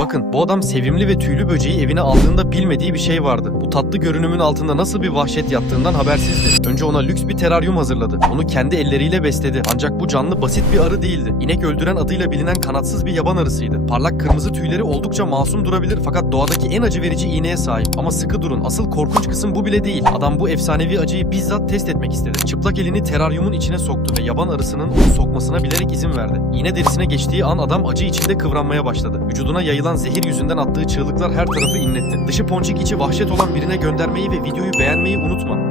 Bakın, bu adam sevimli ve tüylü böceği evine aldığında bilmediği bir şey vardı. Bu tatlı görünümün altında nasıl bir vahşet yattığından habersizdi. Önce ona lüks bir teraryum hazırladı. Onu kendi elleriyle besledi. Ancak bu canlı basit bir arı değildi. İnek öldüren adıyla bilinen kanatsız bir yaban arısıydı. Parlak kırmızı tüyleri oldukça masum durabilir fakat doğadaki en acı verici iğneye sahip. Ama sıkı durun, asıl korkunç kısım bu bile değil. Adam bu efsanevi acıyı bizzat test etmek istedi. Çıplak elini teraryumun içine soktu ve yaban arısının onu sokmasına bilerek izin verdi. İğne derisine geçtiği an adam acı içinde kıvranmaya başladı. Vücuduna yayılan zehir yüzünden attığı çığlıklar her tarafı inletti. Dışı ponçik içi vahşet olan birine göndermeyi ve videoyu beğenmeyi unutma.